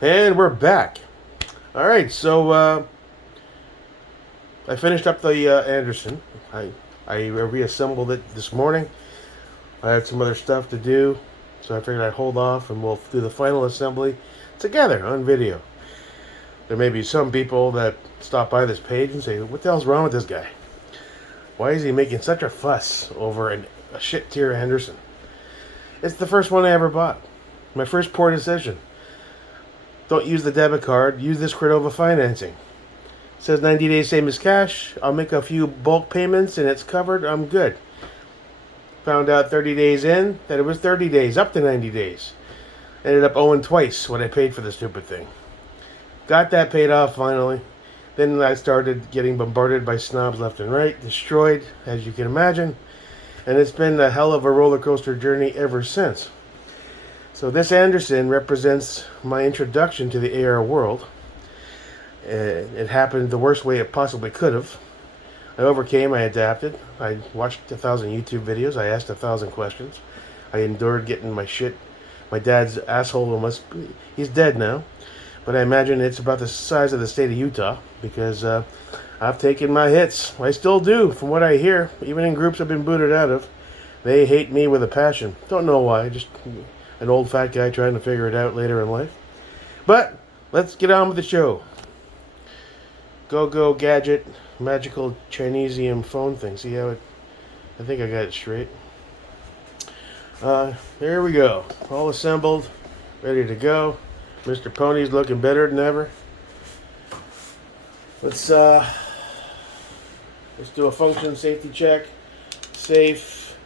And we're back. Alright, so I finished up the Anderson. I reassembled it this morning. I had some other stuff to do, so I figured I'd hold off and we'll do the final assembly together on video. There may be some people that stop by this page and say, what the hell's wrong with this guy? Why is he making such a fuss over a shit tier Anderson? It's the first one I ever bought. My first poor decision. Don't use the debit card, use this Credova financing. It says 90 days same as cash. I'll make a few bulk payments and it's covered. I'm good. Found out 30 days in that it was 30 days, up to 90 days. Ended up owing twice what I paid for the stupid thing. Got that paid off finally. Then I started getting bombarded by snobs left and right, destroyed, as you can imagine. And it's been a hell of a roller coaster journey ever since. So this Anderson represents my introduction to the AR world. It happened the worst way it possibly could have. I overcame, I adapted. I watched 1,000 YouTube videos. I asked 1,000 questions. I endured getting my dad's asshole he's dead now. But I imagine it's about the size of the state of Utah because I've taken my hits. I still do, from what I hear. Even in groups I've been booted out of. They hate me with a passion. Don't know why, just an old fat guy trying to figure it out later in life. But let's get on with the show. Go gadget, magical Chinesium phone thing. See how it? I think I got it straight. There we go. All assembled, ready to go. Mr. Pony's looking better than ever. Let's do a function safety check. Safe.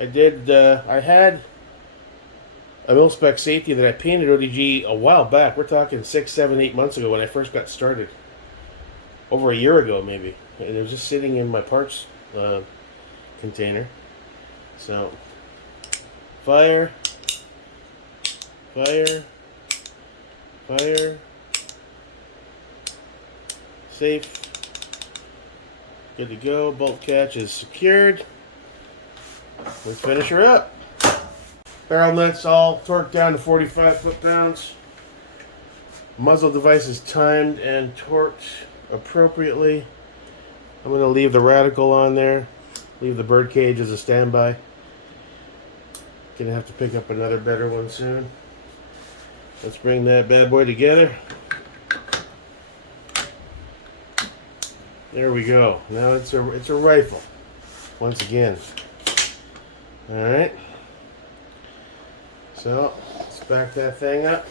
I had a mil-spec safety that I painted ODG a while back. We're talking 6, 7, 8 months ago when I first got started. Over a year ago, maybe. And it was just sitting in my parts container. So, fire, safe, good to go. Bolt catch is secured. Let's finish her up. Barrel nuts all torqued down to 45 foot-pounds. Muzzle device is timed and torqued appropriately. I'm going to leave the radical on there. Leave the bird cage as a standby. Gonna have to pick up another better one soon. Let's bring that bad boy together. There we go. Now it's a rifle. Once again. Alright. So, let's back that thing up.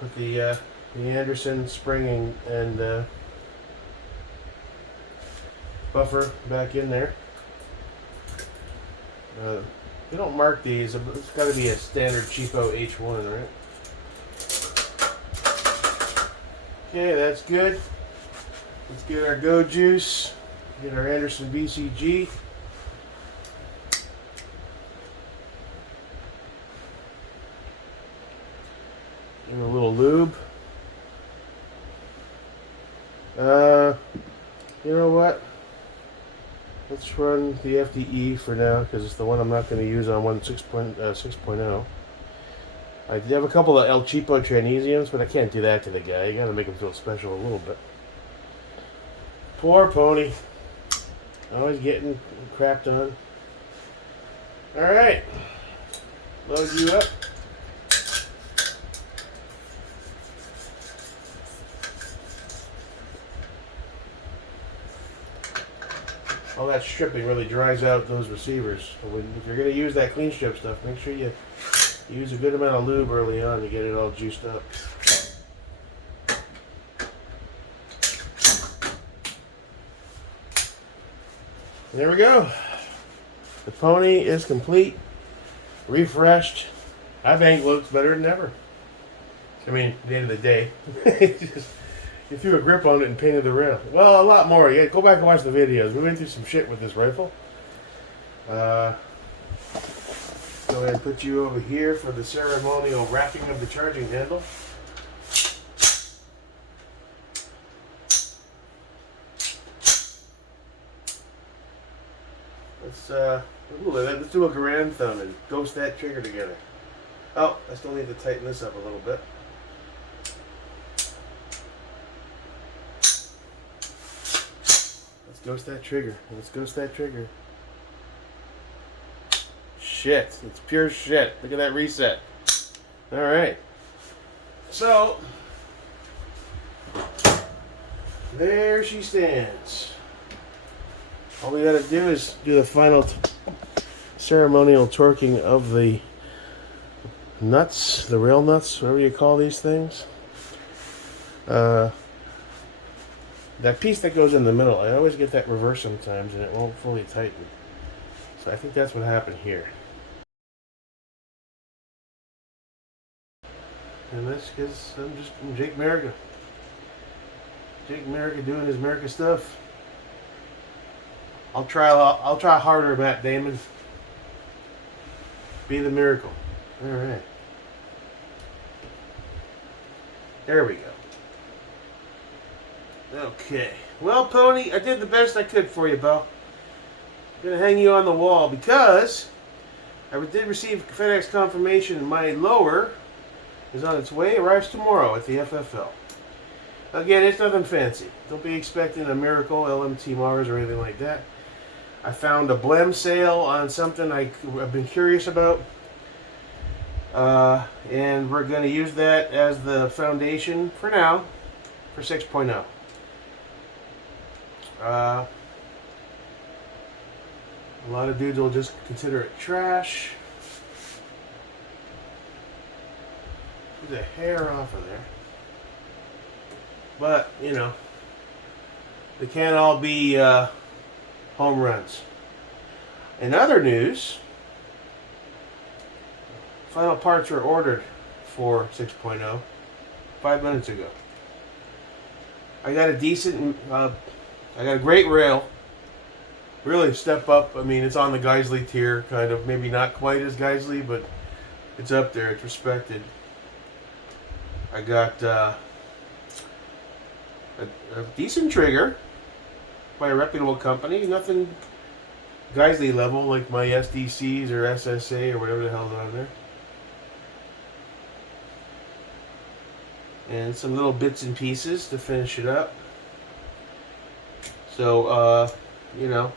Put the Anderson spring and buffer back in there. They don't mark these. It's got to be a standard cheapo H1, right? Okay, that's good. Let's get our go juice. Get our Anderson BCG. Give it a little lube. You know what? Let's run the FDE for now because it's the one I'm not going to use on 6.0. I did have a couple of El Cheapo Chinesiums, but I can't do that to the guy. You got to make him feel special a little bit. Poor pony. Always getting crapped on. Alright. Load you up. All that stripping really dries out those receivers. So if you're going to use that clean strip stuff, make sure you use a good amount of lube early on to get it all juiced up. There we go. The pony is complete, refreshed. I think looks better than ever. I mean, at the end of the day. You threw a grip on it and painted the rail. Well, a lot more. Yeah, go back and watch the videos. We went through some shit with this rifle. Go ahead and put you over here for the ceremonial wrapping of the charging handle. Let's Ooh, let's do a grand thumb and ghost that trigger together. Oh, I still need to tighten this up a little bit. Let's ghost that trigger. Let's ghost that trigger. Shit. It's pure shit. Look at that reset. Alright. So, there she stands. All we gotta do is do the final ceremonial torquing of the nuts, the rail nuts, whatever you call these things. That piece that goes in the middle, I always get that reverse sometimes and it won't fully tighten. So I think that's what happened here. And that's because I'm Jake America. Jake America doing his America stuff. I'll try harder, Matt Damon. Be the miracle. All right. There we go. Okay. Well, Pony, I did the best I could for you, Bo. I'm gonna hang you on the wall because I did receive FedEx confirmation my lower is on its way. Arrives tomorrow at the FFL. Again, it's nothing fancy. Don't be expecting a miracle LMT Mars or anything like that. I found a blem sale on something I've been curious about. And we're going to use that as the foundation for now for 6.0. A lot of dudes will just consider it trash. There's a hair off of there. But, you know, they can't all be home runs. In other news, final parts were ordered for 6.0 5 minutes ago. I got a decent, I got a great rail. Really step up. I mean, it's on the Geisley tier, kind of. Maybe not quite as Geisley, but it's up there. It's respected. I got a decent trigger by a reputable company. Nothing Geisley level like my SDCs or SSA or whatever the hell's on there. And some little bits and pieces to finish it up. So, you know,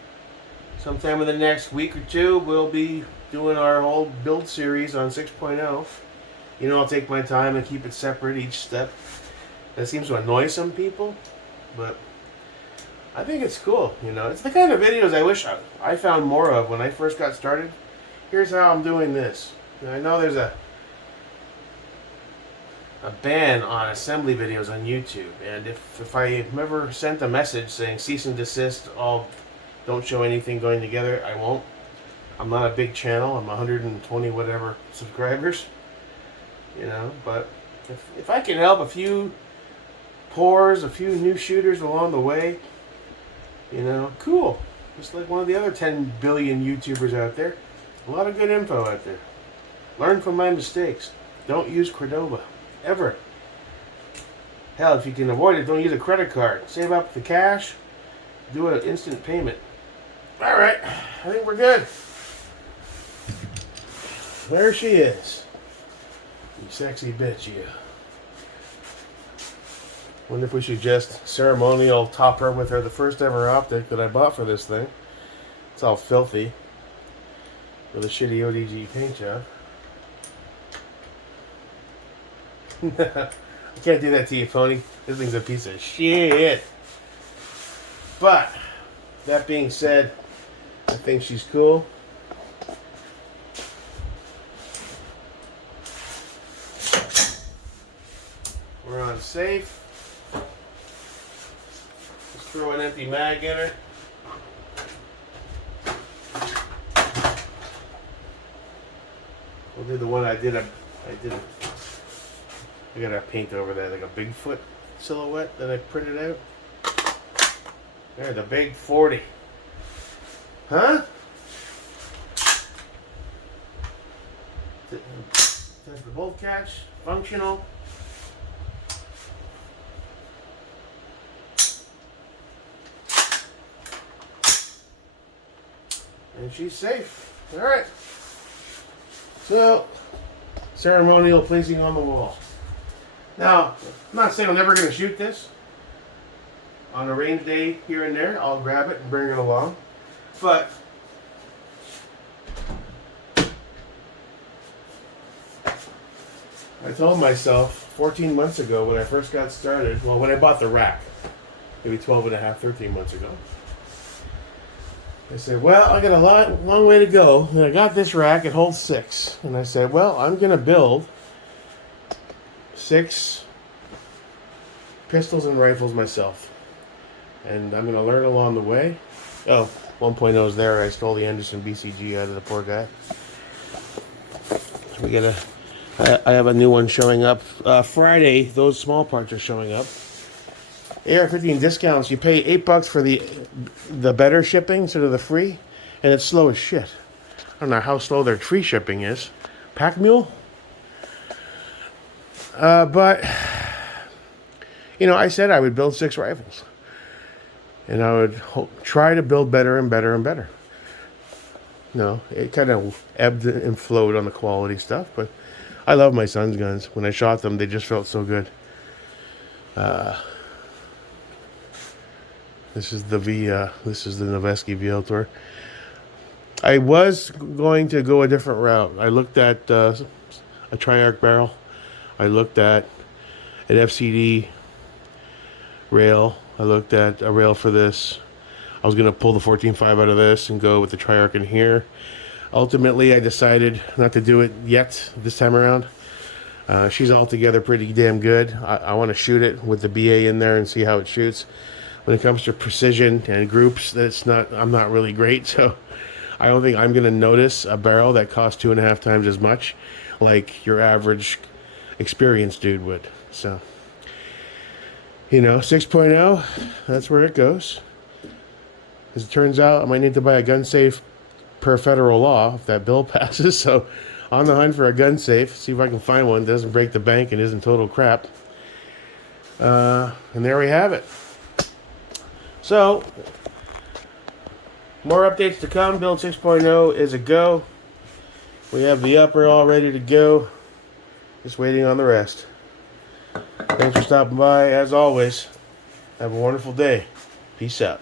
sometime in the next week or two, we'll be doing our whole build series on 6.0. You know, I'll take my time and keep it separate each step. That seems to annoy some people, but I think it's cool. You know, it's the kind of videos I wish I found more of when I first got started. Here's how I'm doing this. And I know there's a ban on assembly videos on YouTube, and if I ever sent a message saying cease and desist, don't show anything going together, I won't. I'm not a big channel. I'm 120 whatever subscribers, you know, but if I can help a few pours, a few new shooters along the way, you know, cool. Just like one of the other 10 billion YouTubers out there. A lot of good info out there. Learn from my mistakes. Don't use Cordova. Ever. Hell, if you can avoid it, don't use a credit card. Save up the cash. Do an instant payment. Alright, I think we're good. There she is. You sexy bitch, you. Wonder if we should just ceremonial top her with her the first ever optic that I bought for this thing. It's all filthy. With a shitty ODG paint job. I can't do that to you, Pony. This thing's a piece of shit. But, that being said, I think she's cool. We're on safe. Just throw an empty mag in her. We'll do the one I did. I got a paint over that, like a Bigfoot silhouette that I printed out. There, the big 40. Huh? Test the bolt catch. Functional. And she's safe. Alright. So, ceremonial placing on the wall. Now, I'm not saying I'm never going to shoot this. On a rain day here and there, I'll grab it and bring it along. But I told myself 14 months ago when I first got started, well, when I bought the rack, maybe 12 and a half, 13 months ago, I said, well, I got a long way to go. And I got this rack, it holds 6. And I said, well, I'm going to build 6 pistols and rifles myself. And I'm going to learn along the way. Oh, 1.0 is there. I stole the Anderson BCG out of the poor guy. I have a new one showing up. Friday, those small parts are showing up. AR-15 discounts, you pay $8 for the better shipping instead of the free, and it's slow as shit. I don't know how slow their free shipping is. Pack mule? But, you know, I said I would build 6 rifles. And I would try to build better and better and better. No, it kind of ebbed and flowed on the quality stuff, but I love my son's guns. When I shot them, they just felt so good. This is the Noveske VL-Tor. I was going to go a different route. I looked at a Triarch barrel. I looked at an FCD rail. I looked at a rail for this. I was going to pull the 14.5 out of this and go with the Triarch in here. Ultimately, I decided not to do it yet this time around. She's altogether pretty damn good. I want to shoot it with the BA in there and see how it shoots. When it comes to precision and groups, I'm not really great. So I don't think I'm going to notice a barrel that costs 2.5 times as much like your average experienced dude would. So, you know, 6.0, that's where it goes. As it turns out, I might need to buy a gun safe per federal law if that bill passes. So on the hunt for a gun safe, see if I can find one that doesn't break the bank and isn't total crap. And there we have it. So, more updates to come. Build 6.0 is a go. We have the upper all ready to go. Just waiting on the rest. Thanks for stopping by. As always, have a wonderful day. Peace out.